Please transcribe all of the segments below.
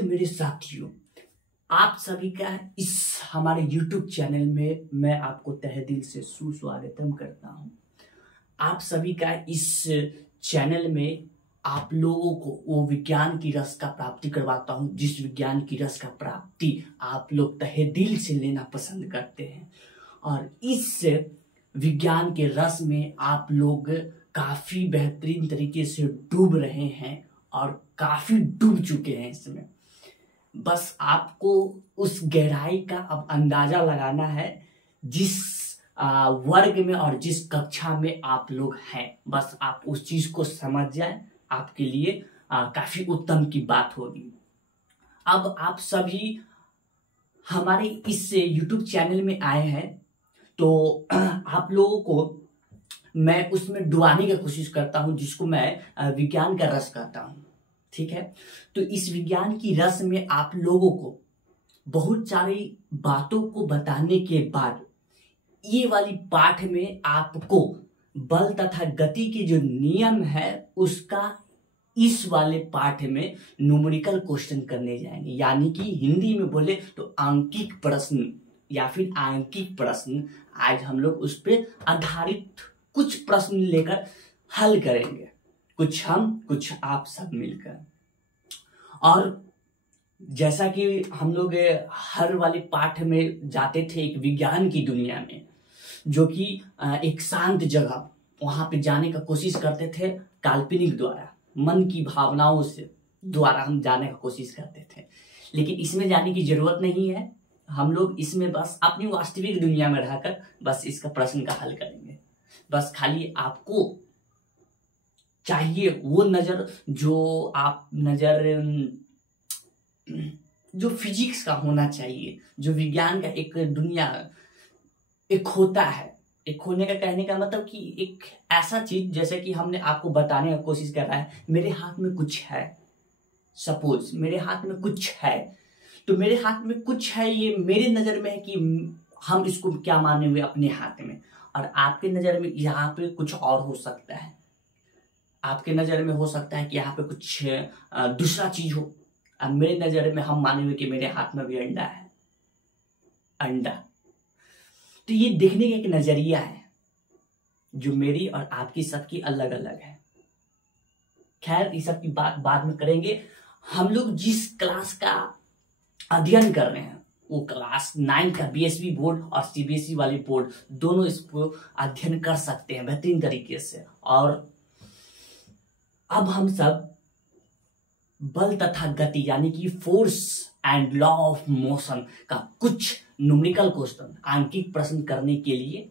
नमस्ते मेरे साथियों, आप सभी का इस हमारे YouTube चैनल में मैं आपको तहे दिल से सुस्वागतम करता हूं। आप सभी का इस चैनल में आप लोगों को वो विज्ञान की रस का प्राप्ति करवाता हूं, जिस विज्ञान की रस का प्राप्ति आप लोग तहे दिल से लेना पसंद करते हैं। और इस विज्ञान के रस में आप लोग काफी बेहतरीन तरीके से डूब रहे हैं और काफी डूब चुके हैं इसमें। बस आपको उस गहराई का अब अंदाजा लगाना है जिस वर्ग में और जिस कक्षा में आप लोग हैं। बस आप उस चीज को समझ जाएं, आपके लिए काफी उत्तम की बात होगी। अब आप सभी हमारे इस YouTube चैनल में आए हैं तो आप लोगों को मैं उसमें डुबाने की कोशिश करता हूं, जिसको मैं विज्ञान का रस कहता हूं। ठीक है, तो इस विज्ञान की रस में आप लोगों को बहुत सारी बातों को बताने के बाद ये वाली पाठ में आपको बल तथा गति के जो नियम है उसका इस वाले पाठ में न्यूमेरिकल क्वेश्चन करने जाएंगे, यानी कि हिंदी में बोले तो आंकिक प्रश्न या फिर आंकिक प्रश्न। आज हम लोग उस पर आधारित कुछ प्रश्न लेकर हल करेंगे, कुछ हम कुछ आप सब मिलकर। और जैसा कि हम लोग हर वाले पाठ में जाते थे एक विज्ञान की दुनिया में, जो कि एक शांत जगह, वहां पे जाने का कोशिश करते थे काल्पनिक द्वारा, मन की भावनाओं से द्वारा हम जाने का कोशिश करते थे। लेकिन इसमें जाने की जरूरत नहीं है, हम लोग इसमें बस अपनी वास्तविक दुनिया में रहकर बस इसका प्रश्न का हल करेंगे। बस खाली आपको चाहिए वो नजर जो फिजिक्स का होना चाहिए, जो विज्ञान का एक दुनिया एक होता है। एक होने का कहने का मतलब कि एक ऐसा चीज जैसे कि हमने आपको बताने का कोशिश कर रहा है, मेरे हाथ में कुछ है, सपोज मेरे हाथ में कुछ है, तो मेरे हाथ में कुछ है, ये मेरे नजर में है कि हम इसको क्या माने हुए अपने हाथ में, और आपके नजर में यहाँ पे कुछ और हो सकता है। आपके नजर में हो सकता है कि यहाँ पे कुछ दूसरा चीज हो, अब मेरे नजर में हम माने हुए कि मेरे हाथ में भी अंडा है, अंडा। तो ये देखने का एक नजरिया है जो मेरी और आपकी सबकी अलग अलग है। खैर, इस सब की बात बाद में करेंगे। हम लोग जिस क्लास का अध्ययन कर रहे हैं वो क्लास 9 का BSB बोर्ड और CBSE वाली बोर्ड दोनों इसको अध्ययन कर सकते हैं बेहतरीन तरीके से। और अब हम सब बल तथा गति यानी कि force and law of motion का कुछ न्यूमेरिकल क्वेश्चन, आंकिक प्रश्न करने के लिए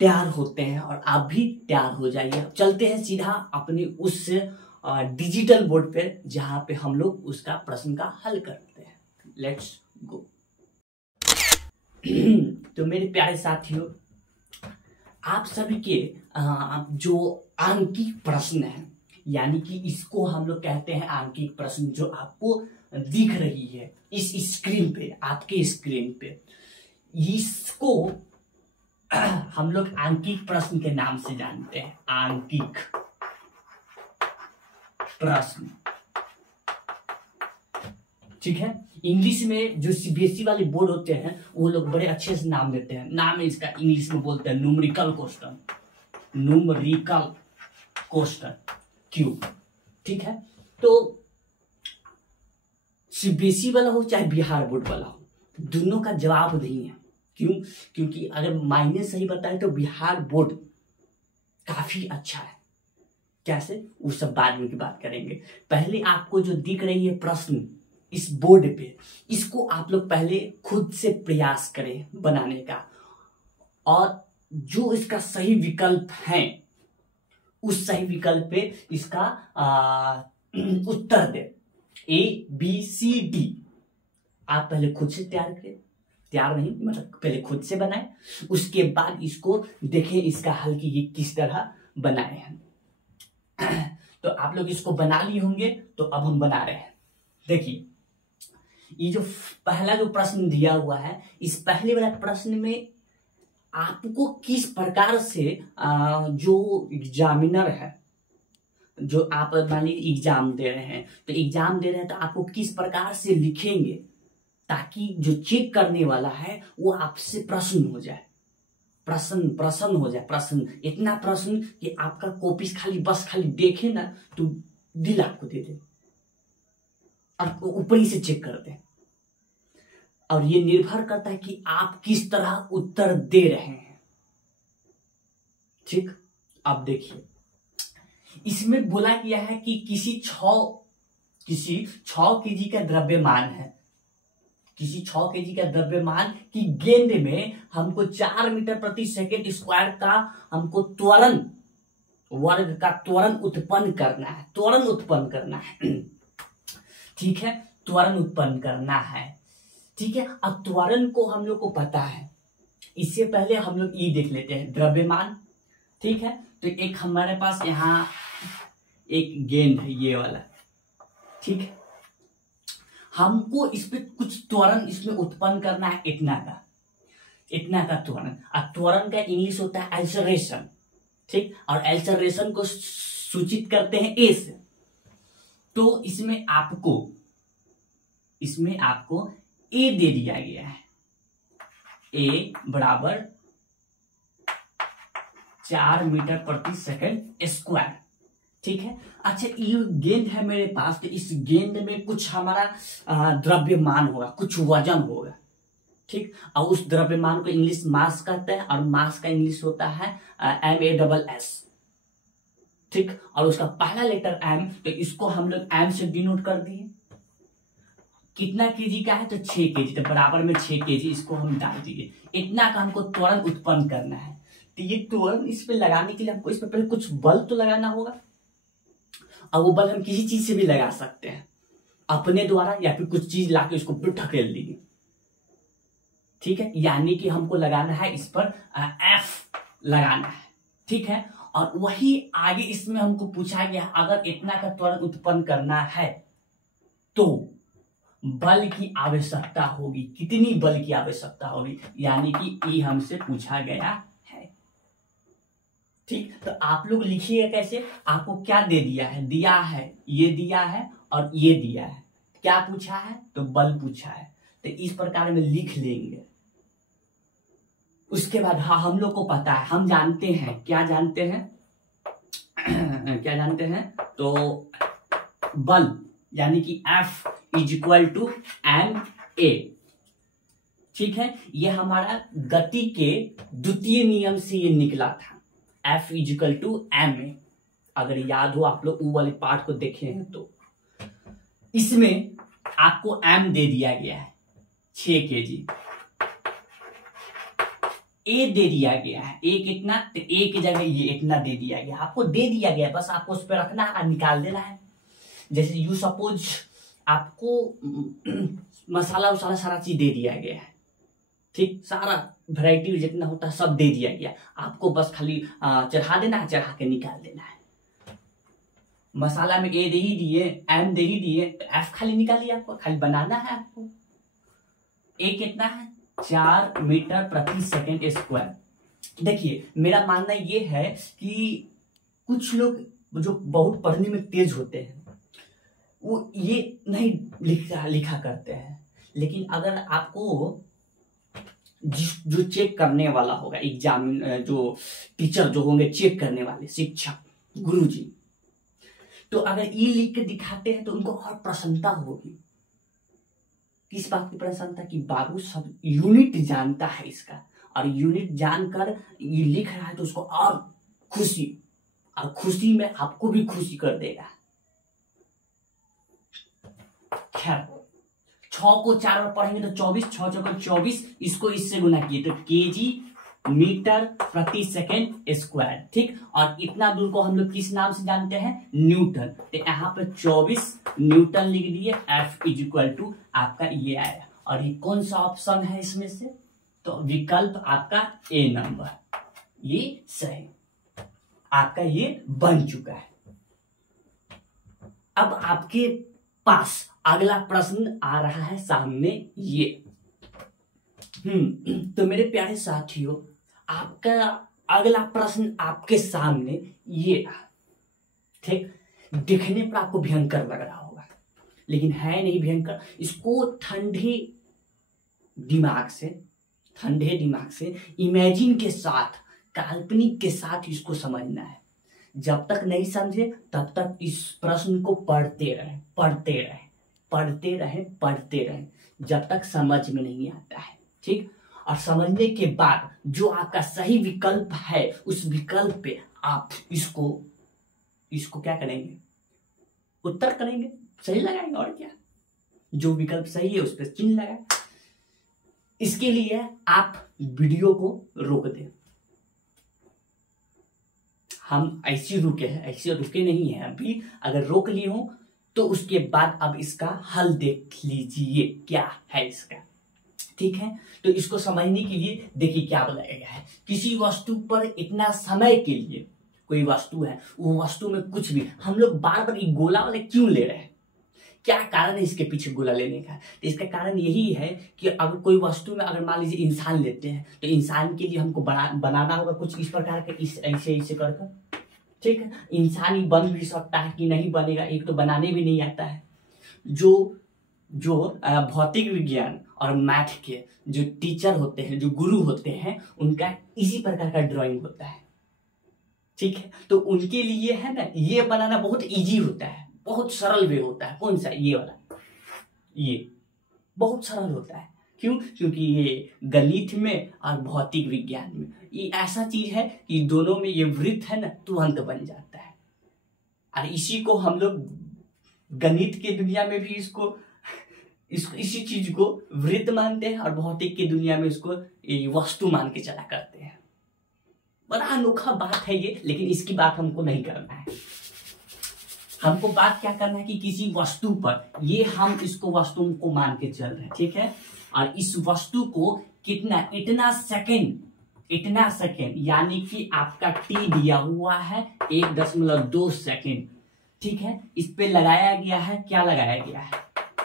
तैयार होते हैं, और आप भी तैयार हो जाइए। चलते हैं सीधा अपने उस डिजिटल बोर्ड पे जहां पे हम लोग उसका प्रश्न का हल करते हैं। Let's go. तो मेरे प्यारे साथियों, आप सभी के जो आंकिक प्रश्न है, यानी कि इसको हम लोग कहते हैं आंकिक प्रश्न, जो आपको दिख रही है इस स्क्रीन पे, आपके स्क्रीन पे, इसको हम लोग आंकिक प्रश्न के नाम से जानते हैं। आंकिक प्रश्न, ठीक है। इंग्लिश में जो CBSE वाले बोर्ड होते हैं वो लोग बड़े अच्छे से नाम देते हैं। नाम है इसका, इंग्लिश में बोलते हैं न्यूमेरिकल क्वेश्चन, न्यूमेरिकल क्वेश्चन क्यों, ठीक है। तो CBSE वाला हो चाहे बिहार बोर्ड वाला हो, दोनों का जवाब नहीं है। क्यों? क्योंकि अगर मायने सही बताए तो बिहार बोर्ड काफी अच्छा है। कैसे, वो सब बाद में की बात करेंगे। पहले आपको जो दिख रही है प्रश्न इस बोर्ड पे, इसको आप लोग पहले खुद से प्रयास करें बनाने का, और जो इसका सही विकल्प है उस सही विकल्प पे इसका उत्तर दे, ABCD। आप पहले खुद से तैयार करें, तैयार नहीं मतलब पहले खुद से बनाए, उसके बाद इसको देखें इसका हल कि ये किस तरह बनाए हैं। तो आप लोग इसको बना लिए होंगे, तो अब हम बना रहे हैं। देखिए, ये जो पहला जो प्रश्न दिया हुआ है, इस पहले वाला प्रश्न में आपको किस प्रकार से जो एग्जामिनर है जो आप मान लीजिए एग्जाम दे रहे हैं, तो एग्जाम दे रहे हैं तो आपको किस प्रकार से लिखेंगे ताकि जो चेक करने वाला है वो आपसे प्रश्न हो जाए, प्रश्न हो जाए, प्रश्न, इतना प्रश्न कि आपका कॉपी खाली देखे ना तो दिल आपको दे दे और ऊपर ही से चेक कर दे। और ये निर्भर करता है कि आप किस तरह उत्तर दे रहे हैं। ठीक, अब देखिए इसमें बोला गया है कि किसी 6 केजी का द्रव्यमान है, किसी 6 केजी का द्रव्यमान की गेंद में हमको 4 मीटर प्रति सेकेंड स्क्वायर का हमको त्वरण, वर्ग का त्वरण उत्पन्न करना है, त्वरण उत्पन्न करना है। ठीक है, त्वरण उत्पन्न करना है। ठीक है, अब त्वरण को हम लोग को पता है, इससे पहले हम लोग ये देख लेते हैं द्रव्यमान। ठीक है, तो एक हमारे पास यहाँ एक गेंद है ये वाला। ठीक है, हमको इस पे कुछ त्वरण इसमें उत्पन्न करना है, इतना का त्वरण। और त्वरण का इंग्लिश होता है एक्सेलरेशन। ठीक, और एक्सेलरेशन को सूचित करते हैं ए से। तो इसमें आपको ए दे दिया गया है, ए बराबर 4 मीटर प्रति सेकंड स्क्वायर। ठीक है, अच्छा ये गेंद है मेरे पास, तो इस गेंद में कुछ हमारा द्रव्यमान होगा, कुछ वजन होगा। ठीक, और उस द्रव्यमान को इंग्लिश मास कहते हैं, और मास का इंग्लिश होता है MASS। ठीक, और उसका पहला लेटर M, तो इसको हम लोग M से डिनोट कर दिए। कितना केजी का है, तो 6 केजी, तो बराबर में 6 केजी इसको हम डाल दिए। इतना का हमको त्वरण उत्पन्न करना है। तो ये त्वरण इस पे लगाने के लिए हमको इस पे पहले कुछ बल तो लगाना होगा, और वो बल हम किसी चीज से भी लगा सकते हैं, अपने द्वारा या फिर कुछ चीज लाके उसको ढकेल दीजिए। ठीक है, यानी कि हमको लगाना है इस पर F लगाना है। ठीक है, और वही आगे इसमें हमको पूछा गया अगर इतना का त्वरण उत्पन्न करना है तो बल की आवश्यकता होगी, कितनी बल की आवश्यकता होगी, यानी कि ये हमसे पूछा गया है। ठीक, तो आप लोग लिखिए कैसे, आपको क्या दे दिया है, ये दिया है और ये दिया है, क्या पूछा है, तो बल पूछा है, तो इस प्रकार में लिख लेंगे। उसके बाद हाँ, हम लोग को पता है, हम जानते हैं, क्या जानते हैं तो बल यानी कि F = ma। ठीक है, ये हमारा गति के द्वितीय नियम से ये निकला था, F = ma। अगर याद हो, आप लोग वो वाले पार्ट को देखे हैं तो इसमें आपको M दे दिया गया है 6 केजी, ए दे दिया गया है, ए कितना, तो ए की जगह ये इतना दे दिया गया, आपको दे दिया गया, बस आपको उस पर रखना है, निकाल देना है। जैसे यू सपोज आपको मसाला उसाला सारा चीज दे दिया गया है। ठीक, सारा वैरायटी जितना होता है सब दे दिया गया, आपको बस खाली चढ़ा देना है, चढ़ा के निकाल देना है। मसाला में ए दे ही दिए, M दे ही दिए, तो F खाली निकालिए, आपको खाली बनाना है। आपको ए कितना है, 4 मीटर प्रति सेकेंड स्क्वायर। देखिए मेरा मानना ये है कि कुछ लोग जो बहुत पढ़ने में तेज होते हैं वो ये नहीं लिखा करते हैं, लेकिन अगर आपको जो चेक करने वाला होगा एग्जाम, जो टीचर जो होंगे चेक करने वाले, शिक्षक, गुरुजी, तो अगर ये लिख के दिखाते हैं तो उनको और प्रसन्नता होगी। किस बात की प्रसन्नता, कि बाबू सब यूनिट जानता है इसका, और यूनिट जानकर ये लिख रहा है तो उसको और खुशी, और खुशी में आपको भी खुशी कर देगा। खैर 6 को 4 बार पढ़ेंगे तो 24, 6 चौको 24, इसको इससे गुना किए तो केजी मीटर प्रति सेकेंड स्क्वायर। ठीक, और इतना दूर को हम लोग किस नाम से जानते हैं, न्यूटन। तो यहाँ पे 24 न्यूटन लिख दिए, F = आपका ये आया। और ये कौन सा ऑप्शन है इसमें से, तो विकल्प आपका ए नंबर, ये सही आपका ये बन चुका है। अब आपके पास अगला प्रश्न आ रहा है सामने ये। तो मेरे प्यारे साथियों, आपका अगला प्रश्न आपके सामने ये। ठीक, देखने पर आपको भयंकर लग रहा होगा, लेकिन है नहीं भयंकर। इसको ठंडे दिमाग से इमेजिन के साथ, काल्पनिक के साथ इसको समझना है। जब तक नहीं समझे तब तक इस प्रश्न को पढ़ते रहें जब तक समझ में नहीं आता है। ठीक, और समझने के बाद जो आपका सही विकल्प है उस विकल्प पे आप इसको क्या करेंगे, उत्तर करेंगे, सही लगाएंगे। और क्या, जो विकल्प सही है उस पर चिन्ह लगाए। इसके लिए आप वीडियो को रोक दें। हम ऐसे रुके नहीं हैं अभी। अगर रोक लिए हो तो उसके बाद अब इसका हल देख लीजिए क्या है इसका। ठीक है, तो इसको समझने के लिए देखिए क्या बताया गया है। किसी वस्तु पर इतना समय के लिए, कोई वस्तु है, वो वस्तु में कुछ भी, हम लोग बार बार ये गोला वाले क्यों ले रहे हैं, क्या कारण है इसके पीछे गोला लेने का? तो इसका कारण यही है कि अगर कोई वस्तु में, अगर मान लीजिए इंसान लेते हैं, तो इंसान के लिए हमको बनाना होगा कुछ इस प्रकार के, ऐसे कर। ठीक है, इंसान ही बन भी सकता है कि नहीं बनेगा, एक तो बनाने भी नहीं आता है। जो भौतिक विज्ञान और मैथ के जो टीचर होते हैं, जो गुरु होते हैं, उनका इसी प्रकार का ड्राइंग होता है। ठीक है, तो उनके लिए है ना, ये बनाना बहुत इजी होता है, बहुत सरल वे होता है। कौन सा? ये वाला, ये बहुत सरल होता है। क्यों? क्योंकि ये गणित में और भौतिक विज्ञान में ये ऐसा चीज है कि दोनों में ये वृत्त है ना तुरंत बन जाता है। और इसी को हम लोग गणित के दुनिया में भी इसको इसी चीज को वृत्त मानते हैं, और भौतिक की दुनिया में इसको वस्तु मान के चला करते हैं। बड़ा अनोखा बात है ये, लेकिन इसकी बात हमको नहीं करना है। हमको बात क्या करना है कि किसी वस्तु पर, ये हम इसको वस्तु को मान के चल रहे हैं। ठीक है, और इस वस्तु को इतना सेकेंड यानी कि आपका टी दिया हुआ है 1.2 सेकेंड। ठीक है, इस पे लगाया गया है, क्या लगाया गया है?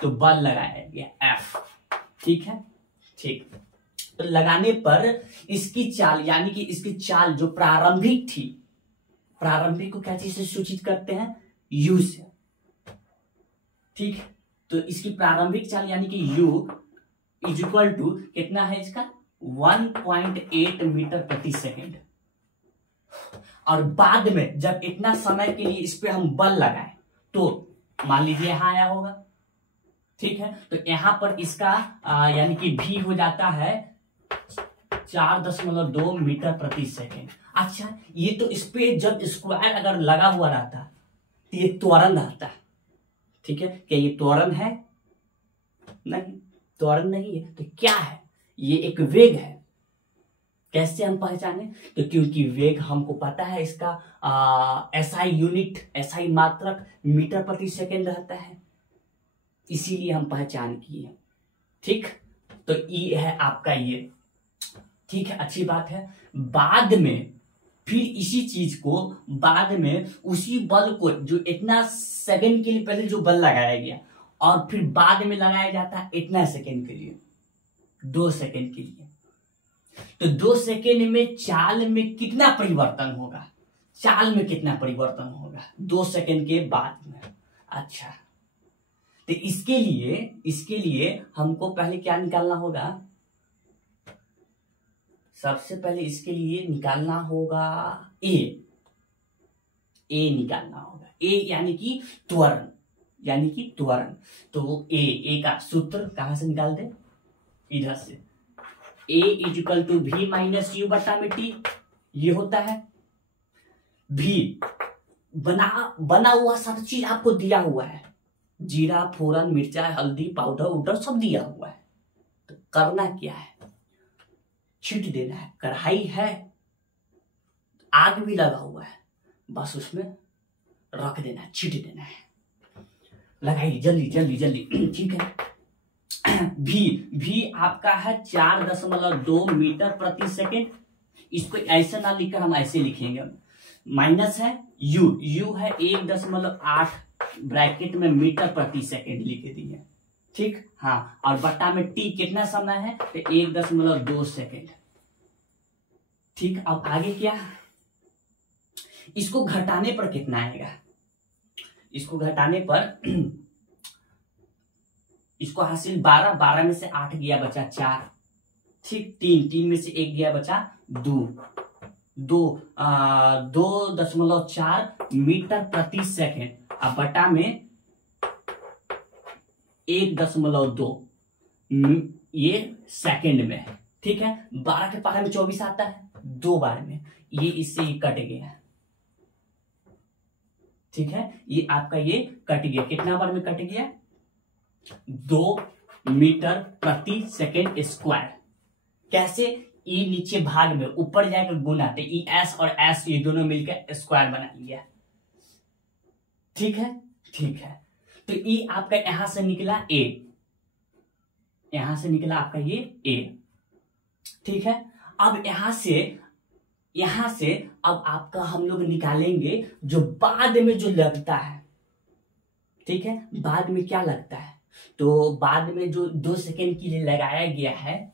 तो बल लगाया गया F। ठीक है, ठीक, तो लगाने पर इसकी चाल, यानी कि इसकी चाल जो प्रारंभिक थी, प्रारंभिक को क्या चीज से सूचित करते हैं? U से। ठीक है, तो इसकी प्रारंभिक चाल यानी कि U इज इक्वल टू कितना है इसका? 1.8 मीटर प्रति सेकेंड। और बाद में जब इतना समय के लिए इस पे हम बल लगाए तो मान लीजिए यहां आया होगा। ठीक है, तो यहां पर इसका यानी कि V हो जाता है 4.2 मीटर प्रति सेकेंड। अच्छा, ये तो इस पे जब स्क्वायर अगर लगा हुआ रहता तो ये त्वरण रहता। ठीक है, क्या ये त्वरण है? नहीं, त्वरण नहीं है। तो क्या है? ये एक वेग है। कैसे हम पहचाने? तो क्योंकि वेग हमको पता है इसका SI यूनिट, SI मात्रक मीटर प्रति सेकेंड रहता है, इसीलिए हम पहचान किए। ठीक, तो ये है आपका ये। ठीक है, अच्छी बात है। बाद में फिर इसी चीज को बाद में उसी बल को, जो इतना सेकंड के लिए पहले जो बल लगाया गया और फिर बाद में लगाया जाता है इतना सेकंड के लिए, 2 सेकंड के लिए। तो 2 सेकंड में चाल में कितना परिवर्तन होगा? चाल में कितना परिवर्तन होगा 2 सेकंड के बाद में? अच्छा, तो इसके लिए हमको पहले क्या निकालना होगा? सबसे पहले इसके लिए निकालना होगा ए निकालना होगा। ए यानी कि त्वरण, तो ए का सूत्र कहां से निकाल दे? इधर से। A is equal to V minus U बटा में T, ये होता है। V बना हुआ सब चीज आपको दिया हुआ है, जीरा, फोरन, मिर्चा, हल्दी, पाउडर उडर सब दिया हुआ है। तो करना क्या है? छीट देना है। कढ़ाई है, आग भी लगा हुआ है, बस उसमें रख देना है, छीट देना है। लगाइए जल्दी। ठीक है, भी आपका है 4.2 मीटर प्रति सेकेंड। इसको ऐसे ना लिखकर हम ऐसे लिखेंगे। माइनस है U है 1.8 ब्रैकेट में मीटर प्रति सेकेंड लिख दिए। ठीक, हाँ, और बट्टा में T कितना समय है? तो 1.2 सेकेंड। ठीक, अब आगे क्या? इसको घटाने पर कितना आएगा? इसको घटाने पर इसको हासिल 12, 12 में से 8 गया बचा 4, ठीक 3, 3 में से 1 गया बचा 2, 2.4 मीटर प्रति सेकेंड। अब बटा में 1.2 ये सेकंड में है, ठीक है। 12 के पहाड़े में 24 आता है, 2 बार में ये इससे ये कट गया, ठीक है। ये आपका ये कट गया, कितना बार में कट गया? 2 मीटर प्रति सेकेंड स्क्वायर। कैसे? ई नीचे भाग में ऊपर जाकर गुना, तो ई एस और एस ये दोनों मिलकर स्क्वायर बना लिया, ठीक है, ठीक है। तो ई आपका यहां से निकला ए, यहां से निकला आपका ये ए, ठीक है। अब यहां से अब आपका हम लोग निकालेंगे जो बाद में जो लगता है, ठीक है। बाद में क्या लगता है? तो बाद में जो 2 सेकेंड के लिए लगाया गया है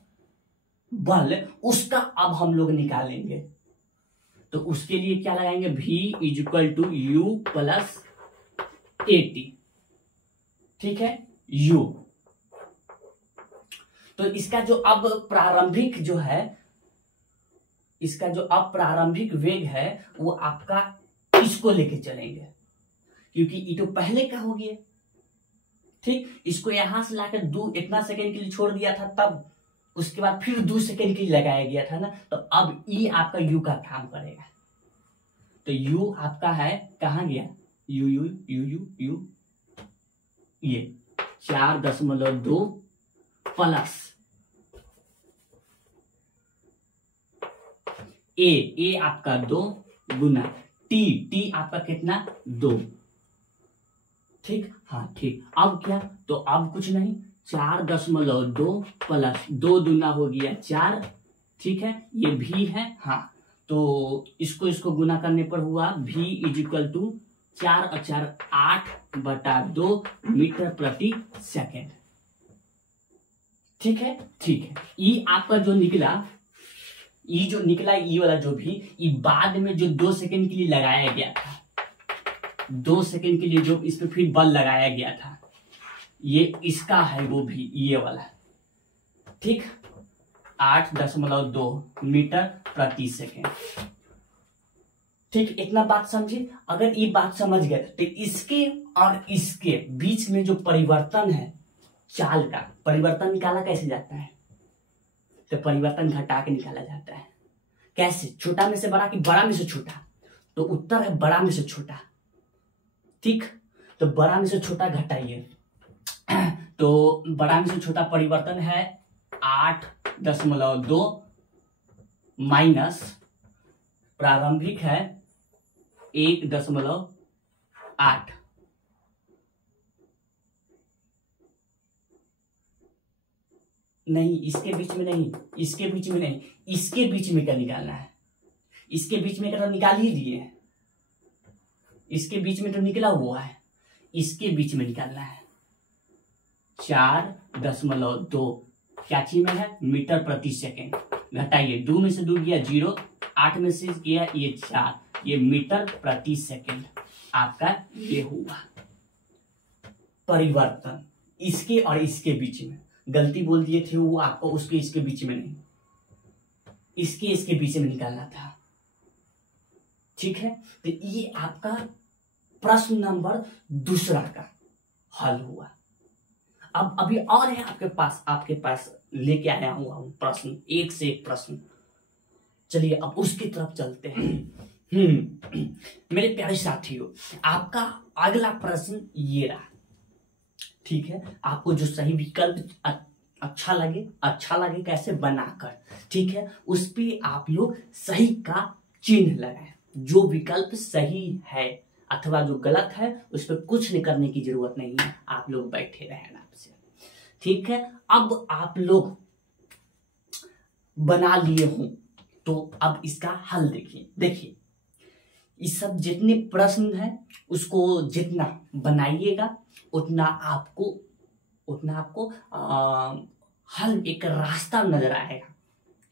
बल, उसका अब हम लोग निकालेंगे। तो उसके लिए क्या लगाएंगे? V = U + AT, ठीक है, U। तो इसका जो अब प्रारंभिक जो है, इसका जो अब प्रारंभिक वेग है वो आपका इसको लेके चलेंगे, क्योंकि ये तो पहले का हो गया, ठीक। इसको यहां से लाकर 2 इतना सेकेंड के लिए छोड़ दिया था, तब उसके बाद फिर 2 सेकेंड के लिए लगाया गया था ना, तो अब ई आपका यू का काम करेगा। तो यू आपका है, कहां गया? You you you you you, ये 4.2 प्लस ए आपका 2 गुना टी आपका कितना? 2, ठीक, हाँ ठीक। अब क्या? तो अब कुछ नहीं, 4.2 प्लस 2 दूना हो गया 4, ठीक है, ये भी है, हाँ। तो इसको गुना करने पर हुआ V = 4 और 4 8/2 मीटर प्रति सेकेंड, ठीक है, ठीक है। ई आपका जो निकला, ई जो निकला, ई वाला जो भी, ई बाद में जो 2 सेकेंड के लिए लगाया गया था, 2 सेकेंड के लिए जो इस पे फिर बल लगाया गया था, ये इसका है वो भी, ये वाला, ठीक, 8.2 मीटर प्रति सेकेंड, ठीक। इतना बात समझे? अगर ये बात समझ गए तो इसके और इसके बीच में जो परिवर्तन है, चाल का परिवर्तन निकाला कैसे जाता है? तो परिवर्तन घटा के निकाला जाता है। कैसे? छोटा में से बड़ा कि बड़ा में से छोटा? तो उत्तर है बड़ा में से छोटा, ठीक। तो बड़ा में से छोटा घटाइए, तो बड़ा में से छोटा परिवर्तन है 8.2 माइनस प्रारंभिक है 1.8, नहीं इसके बीच में नहीं, इसके बीच में नहीं, इसके बीच में क्या निकालना है? इसके बीच में क्या निकाल ही दिए, इसके बीच में तो निकला हुआ है, इसके बीच में निकालना है। 4.2 क्या चीज में है? मीटर प्रति सेकेंड। घटाइए, 2 में से 2 गया 0, 8 में से गया ये 4, ये मीटर प्रति सेकेंड आपका ये हुआ परिवर्तन। इसके और इसके बीच में गलती बोल दिए थे वो आपको, उसके इसके बीच में नहीं, इसके इसके बीच में निकालना था, ठीक है। तो ये आपका प्रश्न नंबर 2 का हल हुआ। अब अभी और है आपके पास लेके आया हुआ हूं प्रश्न, एक से एक प्रश्न। चलिए अब उसकी तरफ चलते हैं। मेरे प्यारे साथियों, आपका अगला प्रश्न ये रहा, ठीक है। आपको जो सही विकल्प अच्छा लगे कैसे बनाकर, ठीक है, उस पे आप लोग सही का चिन्ह लगाएं। जो विकल्प सही है अथवा जो गलत है उस पर कुछ नहीं करने की जरूरत नहीं है, आप लोग बैठे रहें आराम से, ठीक है। अब आप लोग बना लिए हों तो अब इसका हल देखिए इस सब जितने प्रश्न हैं उसको जितना बनाइएगा उतना आपको हल एक रास्ता नजर आएगा,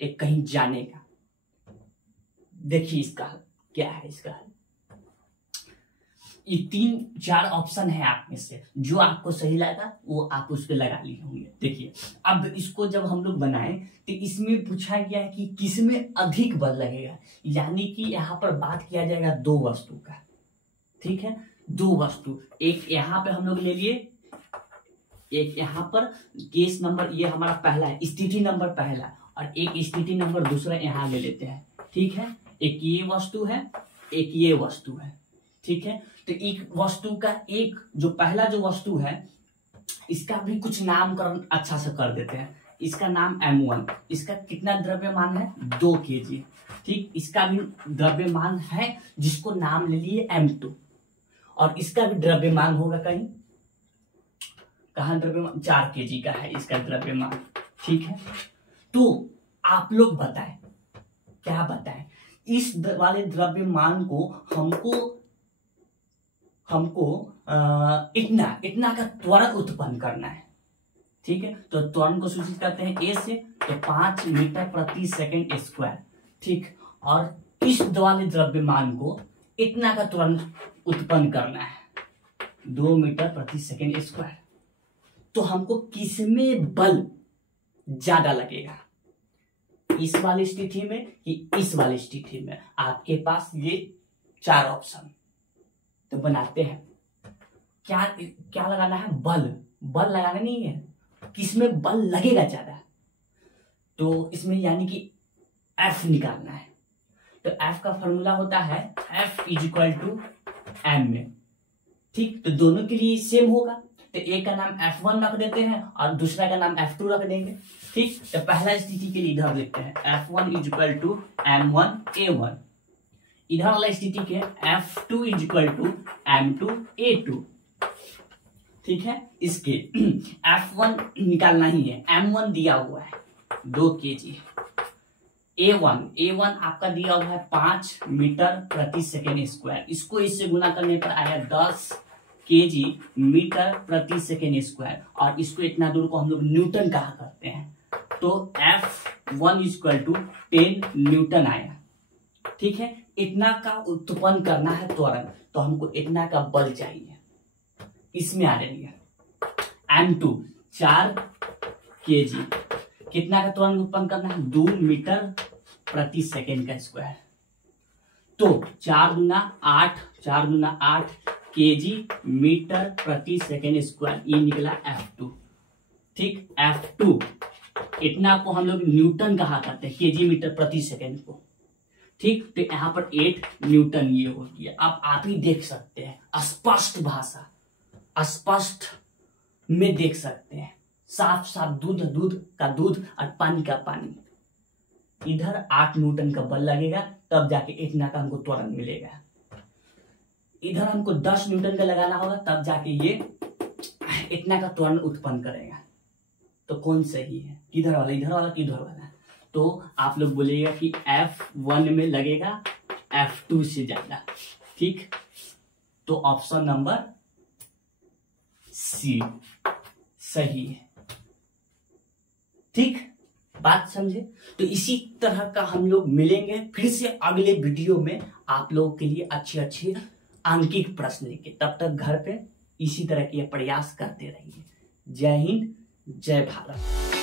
एक कहीं जाने का। देखिए इसका हल क्या है। इसका हल ये 3-4 ऑप्शन है आप में से, जो आपको सही लगा वो आप उस पर लगा लिए होंगे। देखिए अब इसको जब हम लोग बनाएं तो इसमें पूछा गया है कि किसमें अधिक बल लगेगा, यानी कि यहाँ पर बात किया जाएगा दो वस्तु का, ठीक है, दो वस्तु, एक यहाँ पे हम लोग ले लिए, एक यहाँ पर केस नंबर ये हमारा पहला है, स्थिति नंबर पहला, और एक स्थिति नंबर दूसरा यहाँ ले लेते हैं, ठीक है। एक ये वस्तु है, एक ये वस्तु है, ठीक है। तो एक वस्तु का एक जो पहला जो वस्तु है इसका भी कुछ नामकरण अच्छा से कर देते हैं। इसका नाम M1, इसका कितना द्रव्यमान है 2 kg, ठीक। इसका भी द्रव्यमान है जिसको नाम ले लिए M2, और इसका भी द्रव्यमान होगा कहाँ द्रव्यमान 4 kg का है इसका द्रव्यमान, ठीक है। तो आप लोग बताएं, क्या बताएं, इस वाले द्रव्यमान को हमको इतना का त्वरण उत्पन्न करना है, ठीक है। तो त्वरण को सूचित करते हैं ए से, तो 5 मीटर प्रति सेकंड स्क्वायर, ठीक। और इस वाले द्रव्यमान को इतना का त्वरण उत्पन्न करना है 2 मीटर प्रति सेकंड स्क्वायर। तो हमको किसमें बल ज्यादा लगेगा, इस वाली स्थिति में कि इस वाली स्थिति में। आपके पास ये 4 ऑप्शन, तो बनाते हैं। क्या लगाना है, बल लगाना नहीं है, किसमें बल लगेगा ज्यादा, तो इसमें यानी कि F निकालना है। तो F का फॉर्मूला होता है F = M में, ठीक। तो दोनों के लिए सेम होगा, तो एक का नाम F1 रख देते हैं और दूसरा का नाम F2 रख देंगे, ठीक। तो पहला स्थिति के लिए इधर लिखते हैं F1 = M1A1, इधर वाला स्थिति के F2 = M2A2, ठीक है। इसके F1 निकालना ही है, M1 दिया हुआ है 2 kg, A1 आपका दिया हुआ है 5 मीटर प्रति सेकेंड स्क्वायर, इसको इससे गुना करने पर आया 10 kg मीटर प्रति सेकेंड स्क्वायर, और इसको इतना दूर को हम लोग न्यूटन कहा करते हैं। तो F1 = 10 न्यूटन आया, ठीक है। इतना का उत्पन्न करना है त्वरण, तो हमको इतना का बल चाहिए। इसमें आ रही है M2 4 kg, कितना का त्वरण उत्पन्न करना है 2 मीटर प्रति सेकेंड का स्क्वायर। तो 4 दूना 8 kg मीटर प्रति सेकेंड स्क्वायर, ये निकला F2, ठीक। F2 इतना को हम लोग न्यूटन कहा करते हैं, kg मीटर प्रति सेकेंड को, ठीक। तो यहाँ पर 8 न्यूटन ये हो गया। अब आप ही देख सकते हैं, स्पष्ट भाषा, स्पष्ट में देख सकते हैं, साफ साफ दूध का दूध और पानी का पानी। इधर 8 न्यूटन का बल लगेगा, तब जाके इतना का हमको त्वरण मिलेगा। इधर हमको 10 न्यूटन का लगाना होगा, तब जाके ये इतना का त्वरण उत्पन्न करेगा। तो कौन सही है, किधर वाला, इधर वाला कि इधर वाला? तो आप लोग बोलिएगा कि F1 में लगेगा F2 से ज्यादा, ठीक। तो ऑप्शन नंबर C सही है, ठीक। बात समझे? तो इसी तरह का हम लोग मिलेंगे फिर से अगले वीडियो में आप लोगों के लिए अच्छे आंकिक प्रश्न लेके। तब तक घर पे इसी तरह के प्रयास करते रहिए। जय हिंद, जय भारत।